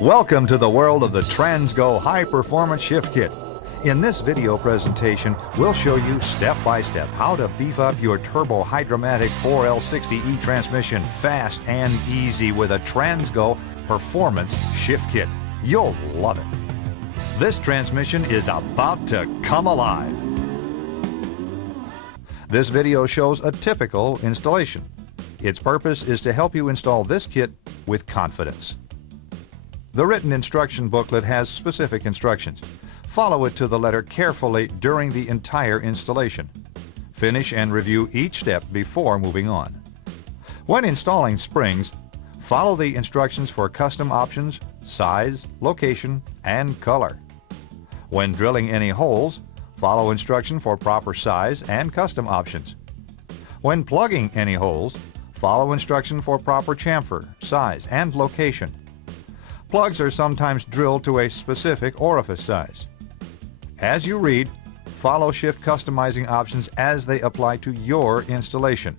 Welcome to the world of the Transgo High Performance Shift Kit. In this video presentation, we'll show you step by step how to beef up your turbo hydromatic 4L60E transmission fast and easy with a Transgo Performance Shift Kit. You'll love it. This transmission is about to come alive. This video shows a typical installation. Its purpose is to help you install this kit with confidence. The written instruction booklet has specific instructions. Follow it to the letter carefully during the entire installation. Finish and review each step before moving on. When installing springs, follow the instructions for custom options, size, location, and color. When drilling any holes, follow instruction for proper size and custom options. When plugging any holes, follow instruction for proper chamfer, size, and location. Plugs are sometimes drilled to a specific orifice size. As you read, follow shift customizing options as they apply to your installation.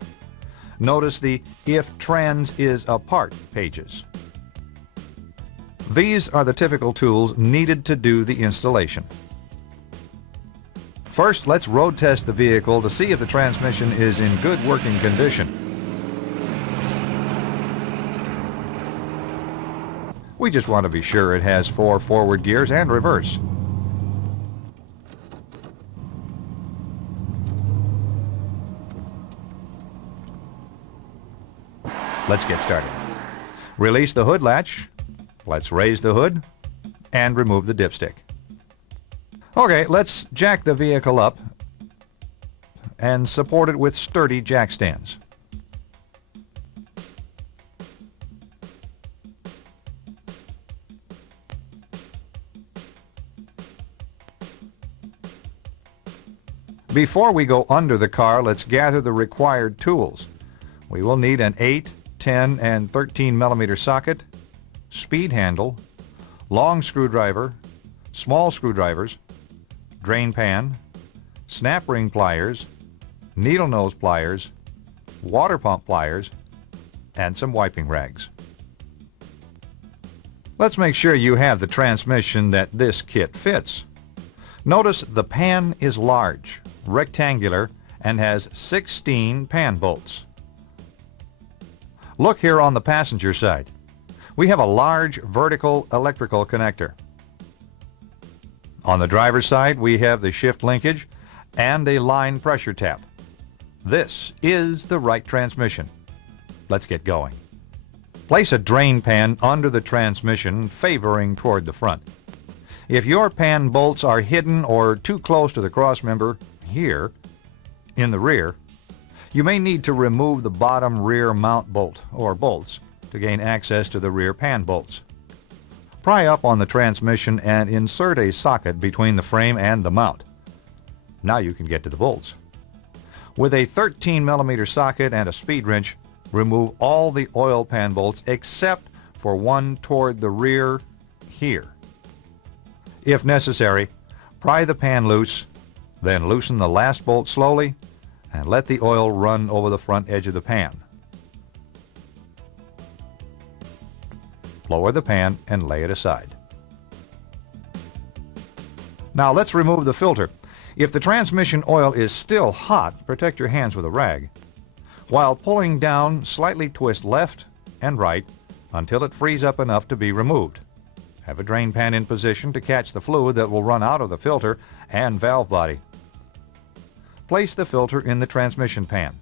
Notice the If Trans is Apart pages. These are the typical tools needed to do the installation. First, let's road test the vehicle to see if the transmission is in good working condition. We just want to be sure it has 4 forward gears and reverse. Let's get started. Release the hood latch. Let's raise the hood and remove the dipstick. Okay, let's jack the vehicle up and support it with sturdy jack stands. Before we go under the car, let's gather the required tools. We will need an 8, 10, and 13 millimeter socket, speed handle, long screwdriver, small screwdrivers, drain pan, snap ring pliers, needle nose pliers, water pump pliers, and some wiping rags. Let's make sure you have the transmission that this kit fits. Notice the pan is large, rectangular, and has 16 pan bolts. Look here on the passenger side. We have a large vertical electrical connector. On the driver's side, we have the shift linkage and a line pressure tap. This is the right transmission. Let's get going. Place a drain pan under the transmission, favoring toward the front. If your pan bolts are hidden or too close to the crossmember here in the rear, you may need to remove the bottom rear mount bolt or bolts to gain access to the rear pan bolts. Pry up on the transmission and insert a socket between the frame and the mount. Now you can get to the bolts. With a 13 millimeter socket and a speed wrench, remove all the oil pan bolts except for one toward the rear here. If necessary, pry the pan loose, then loosen the last bolt slowly and let the oil run over the front edge of the pan. Lower the pan and lay it aside. Now let's remove the filter. If the transmission oil is still hot, protect your hands with a rag. While pulling down, slightly twist left and right until it frees up enough to be removed. Have a drain pan in position to catch the fluid that will run out of the filter and valve body. Place the filter in the transmission pan.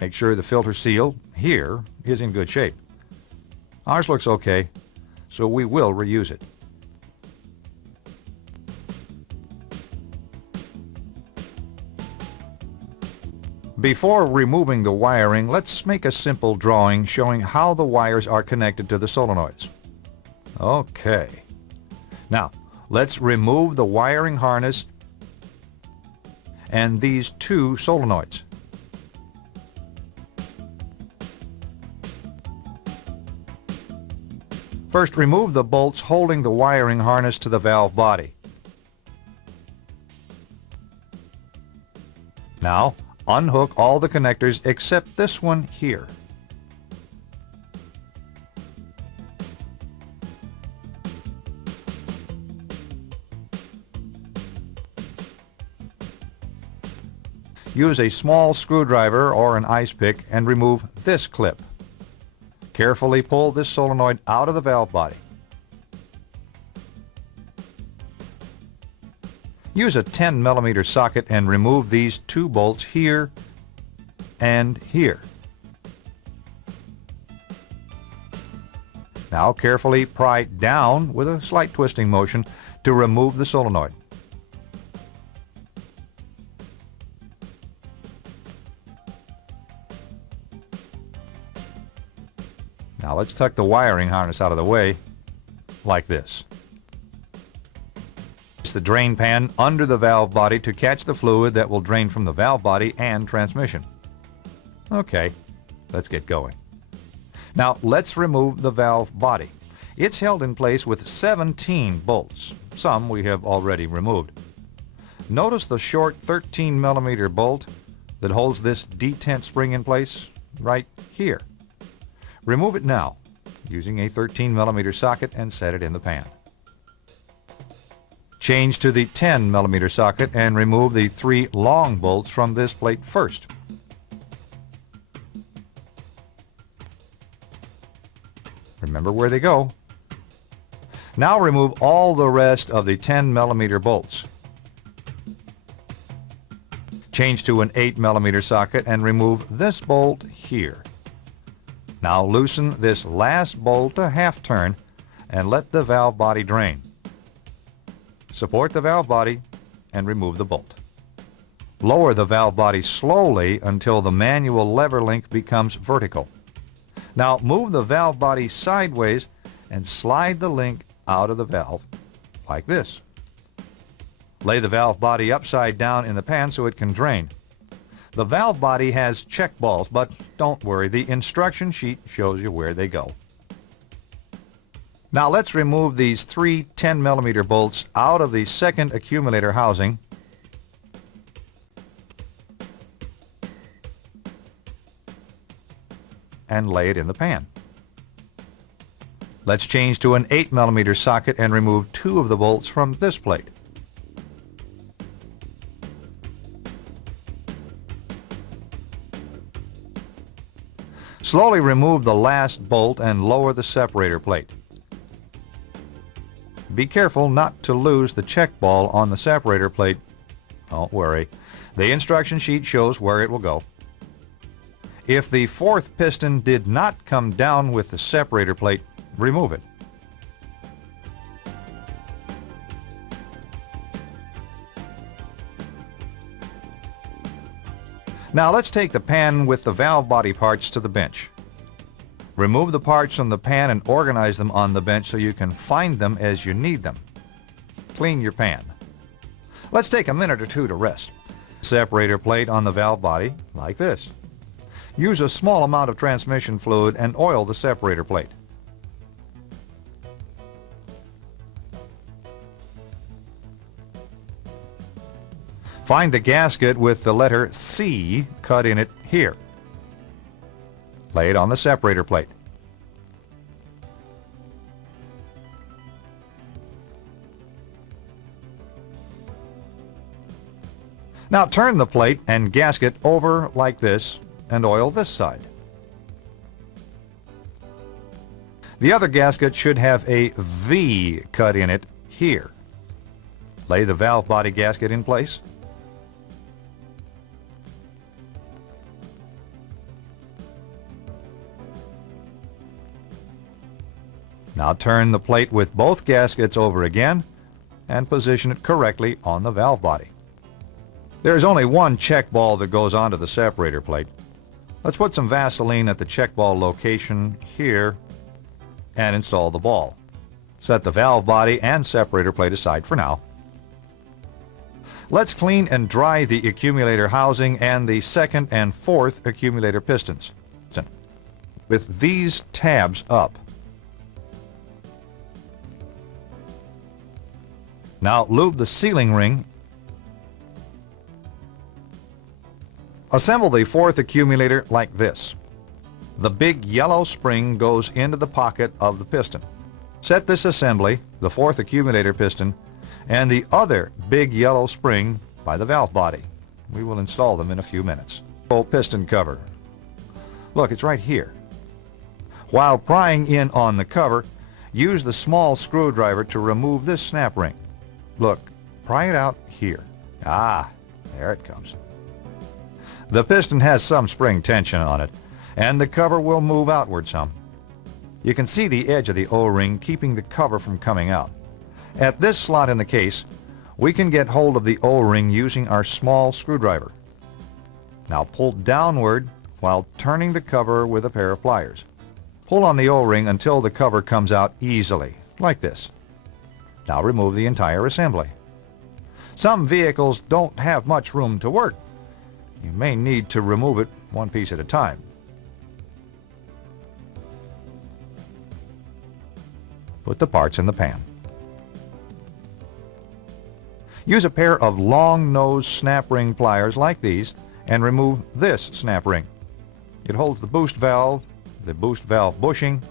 Make sure the filter seal here is in good shape. Ours looks okay, so we will reuse it. Before removing the wiring, let's make a simple drawing showing how the wires are connected to the solenoids. Okay. Now, let's remove the wiring harness and these 2 solenoids. First, remove the bolts holding the wiring harness to the valve body. Now, unhook all the connectors except this one here. use a small screwdriver or an ice pick and remove this clip. Carefully pull this solenoid out of the valve body. Use a 10 millimeter socket and remove these two bolts here and here. Now carefully pry down with a slight twisting motion to remove the solenoid. Now let's tuck the wiring harness out of the way, like this. Place the drain pan under the valve body to catch the fluid that will drain from the valve body and transmission. Okay, let's get going. Now let's remove the valve body. It's held in place with 17 bolts. Some we have already removed. Notice the short 13 millimeter bolt that holds this detent spring in place right here. Remove it now using a 13 millimeter socket and set it in the pan. Change to the 10 millimeter socket and remove the 3 long bolts from this plate first. Remember where they go. Now remove all the rest of the 10 millimeter bolts. Change to an 8 millimeter socket and remove this bolt here. Now loosen this last bolt a half turn and let the valve body drain. Support the valve body and remove the bolt. Lower the valve body slowly until the manual lever link becomes vertical. Now move the valve body sideways and slide the link out of the valve like this. Lay the valve body upside down in the pan so it can drain. The valve body has check balls, but don't worry, the instruction sheet shows you where they go. Now let's remove these 3 10 millimeter bolts out of the second accumulator housing and lay it in the pan. Let's change to an 8 millimeter socket and remove 2 of the bolts from this plate. Slowly remove the last bolt and lower the separator plate. Be careful not to lose the check ball on the separator plate. Don't worry, the instruction sheet shows where it will go. If the 4th piston did not come down with the separator plate, remove it. Now let's take the pan with the valve body parts to the bench. Remove the parts from the pan and organize them on the bench so you can find them as you need them. Clean your pan. Let's take a minute or two to rest. Separator plate on the valve body, like this. Use a small amount of transmission fluid and oil the separator plate. Find the gasket with the letter C cut in it here. Lay it on the separator plate. Now turn the plate and gasket over like this and oil this side. The other gasket should have a V cut in it here. Lay the valve body gasket in place. Now turn the plate with both gaskets over again and position it correctly on the valve body. There is only one check ball that goes onto the separator plate. Let's put some Vaseline at the check ball location here and install the ball. Set the valve body and separator plate aside for now. Let's clean and dry the accumulator housing and the 2nd and 4th accumulator pistons with these tabs up. Now lube the sealing ring. Assemble the 4th accumulator like this. The big yellow spring goes into the pocket of the piston. Set this assembly, the 4th accumulator piston, and the other big yellow spring by the valve body. We will install them in a few minutes. Full piston cover. Look, it's right here. While prying in on the cover, use the small screwdriver to remove this snap ring. Look, pry it out here. Ah, there it comes. The piston has some spring tension on it, and the cover will move outward some. You can see the edge of the O-ring keeping the cover from coming out. At this slot in the case, we can get hold of the O-ring using our small screwdriver. Now pull downward while turning the cover with a pair of pliers. Pull on the O-ring until the cover comes out easily, like this. Now remove the entire assembly. Some vehicles don't have much room to work. You may need to remove it one piece at a time. Put the parts in the pan. Use a pair of long-nosed snap ring pliers like these and remove this snap ring. It holds the boost valve bushing,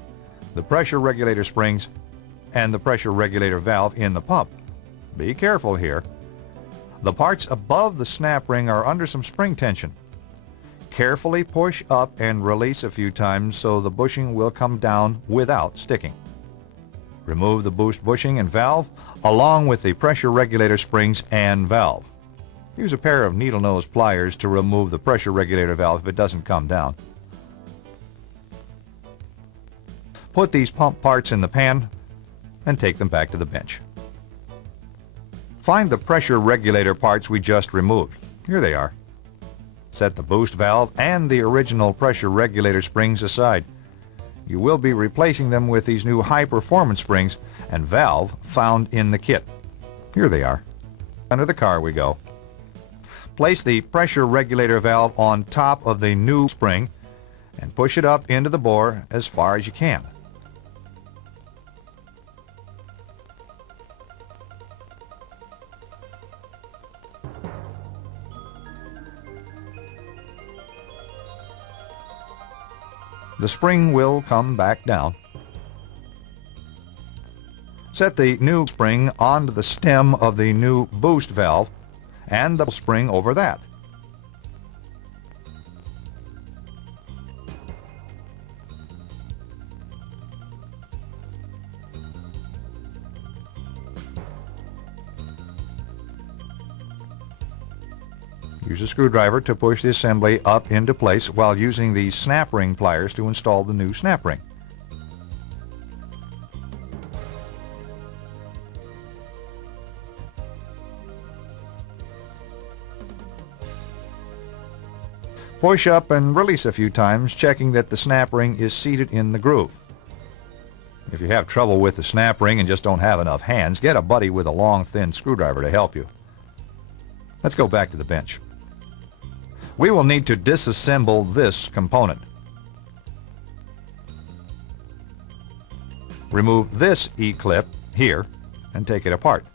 the pressure regulator springs, and the pressure regulator valve in the pump. Be careful here. The parts above the snap ring are under some spring tension. Carefully push up and release a few times so the bushing will come down without sticking. Remove the boost bushing and valve along with the pressure regulator springs and valve. Use a pair of needle nose pliers to remove the pressure regulator valve if it doesn't come down. Put these pump parts in the pan and take them back to the bench. Find the pressure regulator parts we just removed. Here they are. Set the boost valve and the original pressure regulator springs aside. You will be replacing them with these new high-performance springs and valve found in the kit. Here they are. Under the car we go. Place the pressure regulator valve on top of the new spring and push it up into the bore as far as you can. The spring will come back down. Set the new spring onto the stem of the new boost valve and the spring over that. Use a screwdriver to push the assembly up into place while using the snap ring pliers to install the new snap ring. Push up and release a few times, checking that the snap ring is seated in the groove. If you have trouble with the snap ring and just don't have enough hands, get a buddy with a long, thin screwdriver to help you. Let's go back to the bench. We will need to disassemble this component. Remove this E-clip here and take it apart.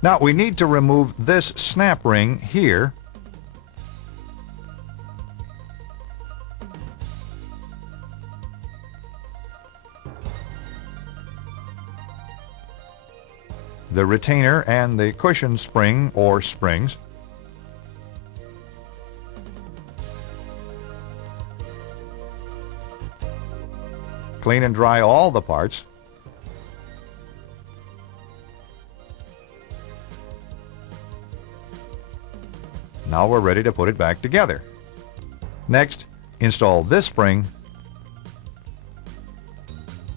Now we need to remove this snap ring here . The retainer and the cushion spring or springs. Clean and dry all the parts. Now we're ready to put it back together. Next, install this spring,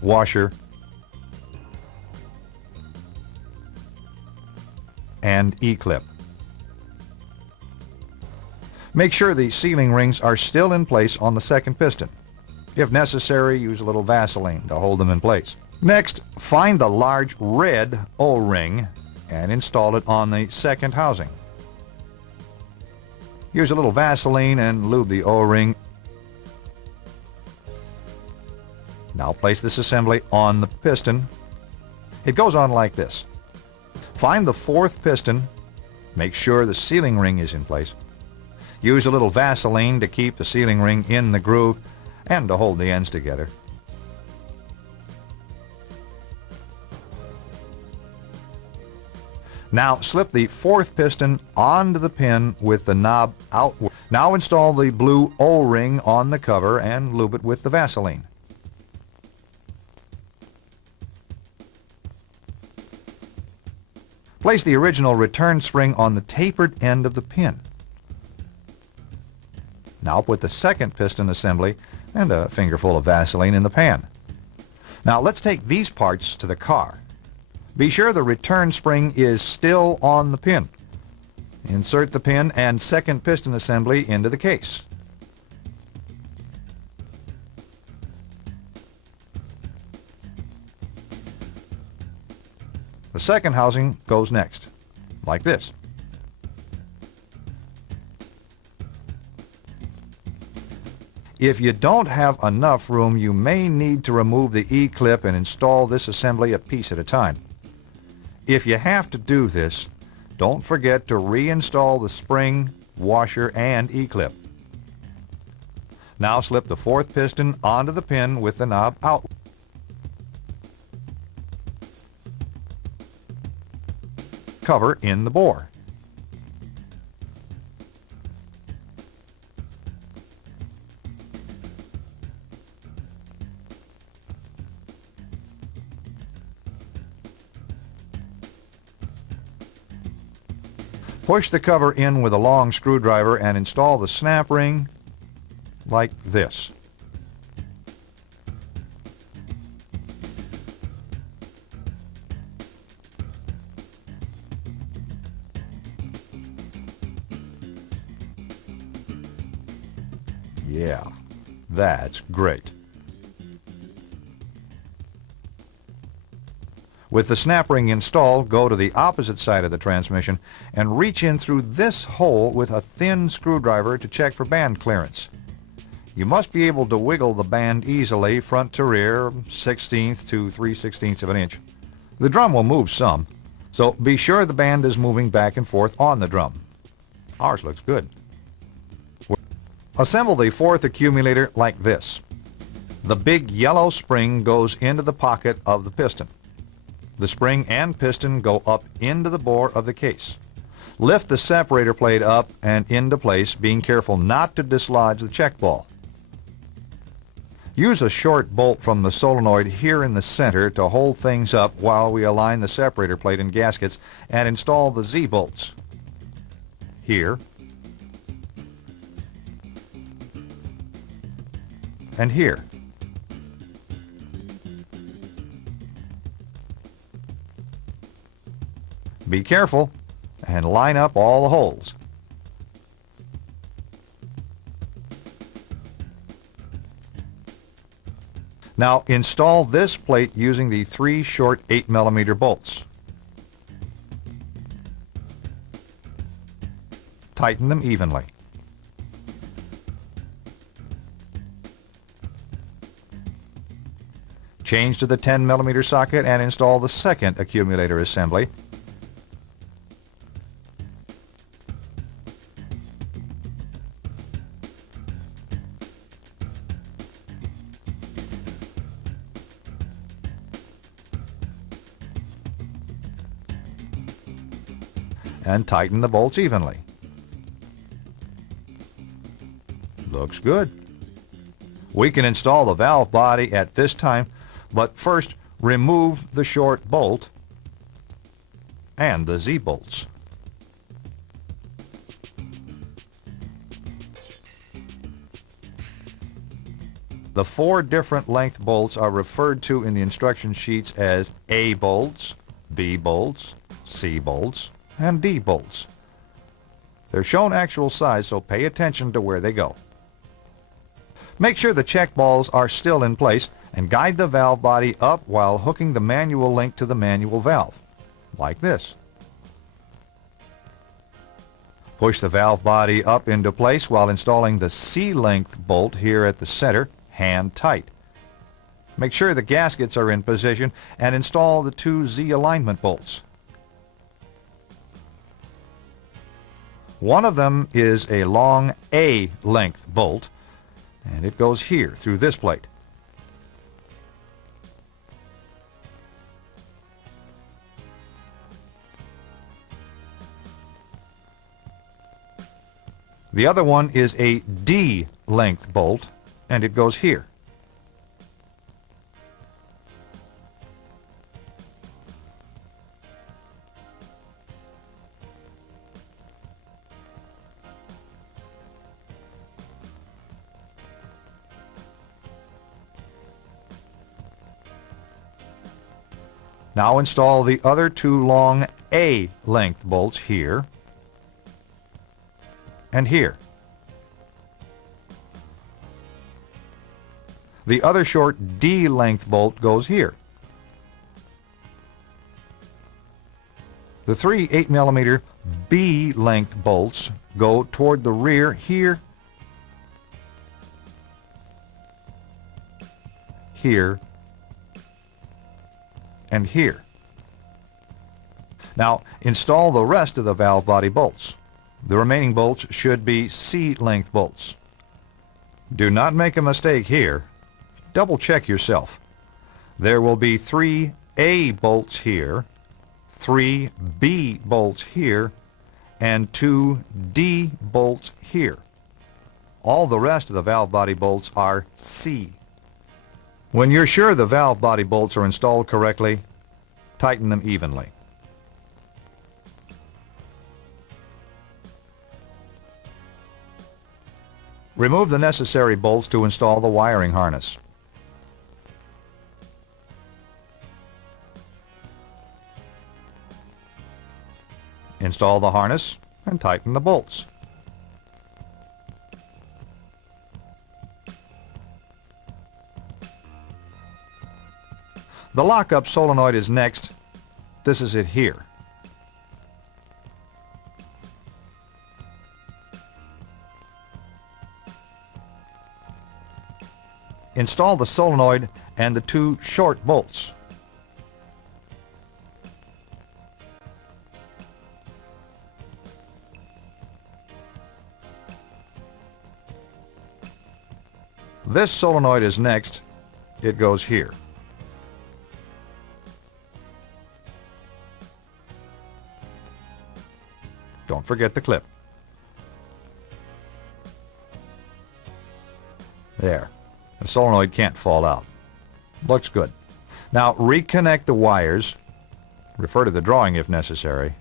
washer, and E-clip. Make sure the sealing rings are still in place on the second piston. If necessary, use a little Vaseline to hold them in place. Next, find the large red O-ring and install it on the second housing. Use a little Vaseline and lube the O-ring. Now place this assembly on the piston. It goes on like this. Find the fourth piston, make sure the sealing ring is in place. Use a little Vaseline to keep the sealing ring in the groove and to hold the ends together. Now slip the fourth piston onto the pin with the knob outward. Now install the blue O-ring on the cover and lube it with the Vaseline. Place the original return spring on the tapered end of the pin. Now put the second piston assembly and a fingerful of Vaseline in the pan. Now let's take these parts to the car. Be sure the return spring is still on the pin. Insert the pin and second piston assembly into the case. The second housing goes next, like this. If you don't have enough room, you may need to remove the E-clip and install this assembly a piece at a time. If you have to do this, don't forget to reinstall the spring, washer, and E-clip. Now slip the fourth piston onto the pin with the knob out. Cover in the bore. Push the cover in with a long screwdriver and install the snap ring like this. Yeah, that's great. With the snap ring installed, go to the opposite side of the transmission and reach in through this hole with a thin screwdriver to check for band clearance. You must be able to wiggle the band easily front to rear, 1/16 to 3/16 of an inch. The drum will move some, so be sure the band is moving back and forth on the drum. Ours looks good. Assemble the fourth accumulator like this. The big yellow spring goes into the pocket of the piston. The spring and piston go up into the bore of the case. Lift the separator plate up and into place, being careful not to dislodge the check ball. Use a short bolt from the solenoid here in the center to hold things up while we align the separator plate and gaskets and install the Z-bolts. Here and here. Be careful and line up all the holes. Now install this plate using the 3 short 8mm bolts. Tighten them evenly. Change to the 10mm socket and install the second accumulator assembly. And tighten the bolts evenly. Looks good. We can install the valve body at this time, but first remove the short bolt and the Z-bolts. The 4 different length bolts are referred to in the instruction sheets as A bolts, B bolts, C bolts, and D bolts. They're shown actual size, so pay attention to where they go. Make sure the check balls are still in place and guide the valve body up while hooking the manual link to the manual valve, like this. Push the valve body up into place while installing the C-length bolt here at the center, hand tight. Make sure the gaskets are in position and install the 2 Z alignment bolts. One of them is a long A length bolt, and it goes here through this plate. The other one is a D length bolt, and it goes here. Now install the other two long A length bolts here and here. The other short D length bolt goes here. The three 8mm B length bolts go toward the rear here, here, and here. Now install the rest of the valve body bolts. The remaining bolts should be C-length bolts. Do not make a mistake here. Double check yourself. There will be 3 A bolts here, 3 B bolts here, and 2 D bolts here. All the rest of the valve body bolts are C. When you're sure the valve body bolts are installed correctly, tighten them evenly. Remove the necessary bolts to install the wiring harness. Install the harness and tighten the bolts. The lockup solenoid is next. This is it here. Install the solenoid and the two short bolts. This solenoid is next. It goes here. Don't forget the clip. There. The solenoid can't fall out. Looks good. Now reconnect the wires. Refer to the drawing if necessary.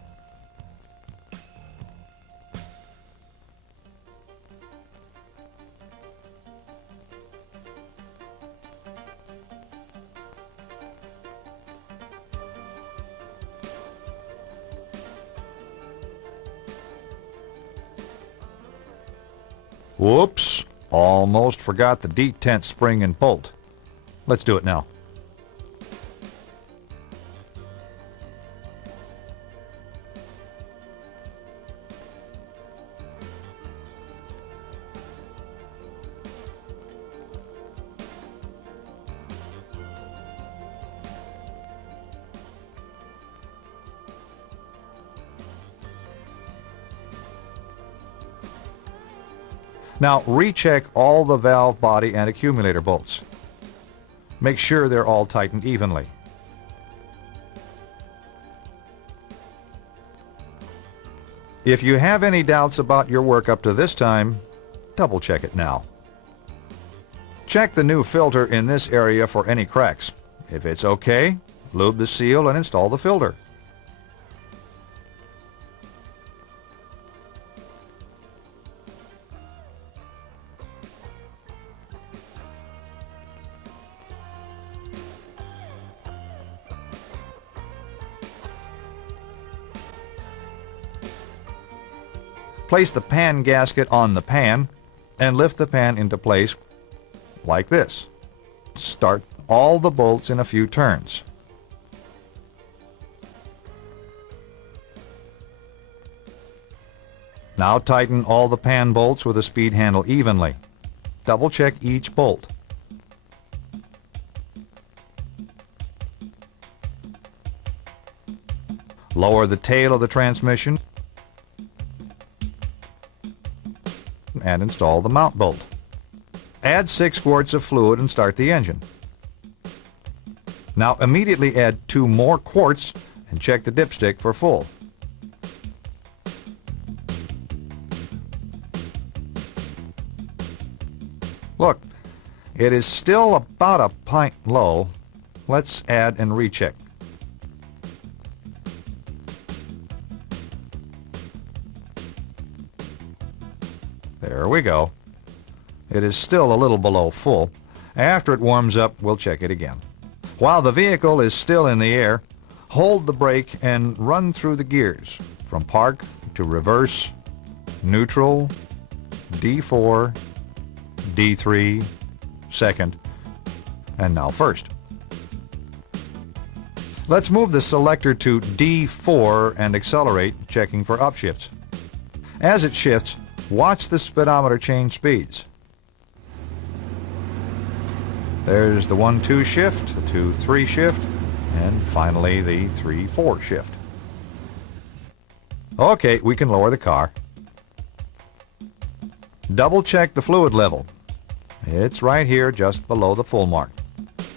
Whoops! Almost forgot the detent spring and bolt. Let's do it now. Now recheck all the valve body and accumulator bolts. Make sure they're all tightened evenly. If you have any doubts about your work up to this time, double check it now. Check the new filter in this area for any cracks. If it's okay, lube the seal and install the filter. Place the pan gasket on the pan and lift the pan into place like this. Start all the bolts in a few turns. Now tighten all the pan bolts with a speed handle evenly. Double check each bolt. Lower the tail of the transmission. and install the mount bolt. Add 6 quarts of fluid and start the engine. Now immediately add 2 more quarts and check the dipstick for full. Look, it is still about a pint low. Let's add and recheck. There we go. It is still a little below full. After it warms up, we'll check it again. While the vehicle is still in the air, hold the brake and run through the gears from park to reverse, neutral, D4, D3, second, and now first. Let's move the selector to D4 and accelerate, checking for upshifts. As it shifts, watch the speedometer change speeds. There's the 1-2 shift, the 2-3 shift, and finally the 3-4 shift. Okay, we can lower the car. Double check the fluid level. It's right here just below the full mark.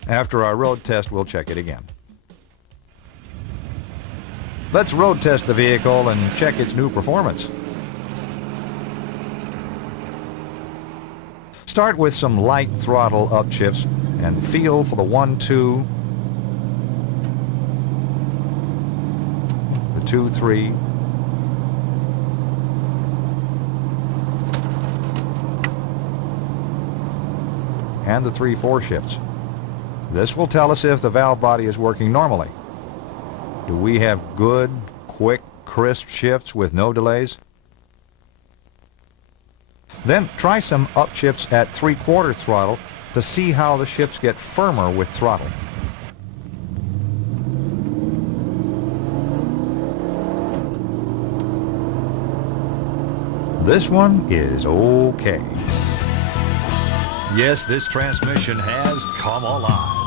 After our road test, we'll check it again. Let's road test the vehicle and check its new performance. Start with some light throttle upshifts and feel for the 1-2, the 2-3, and the 3-4 shifts. This will tell us if the valve body is working normally. Do we have good, quick, crisp shifts with no delays? Then try some upshifts at 3/4 throttle to see how the shifts get firmer with throttle. This one is okay. Yes, this transmission has come alive.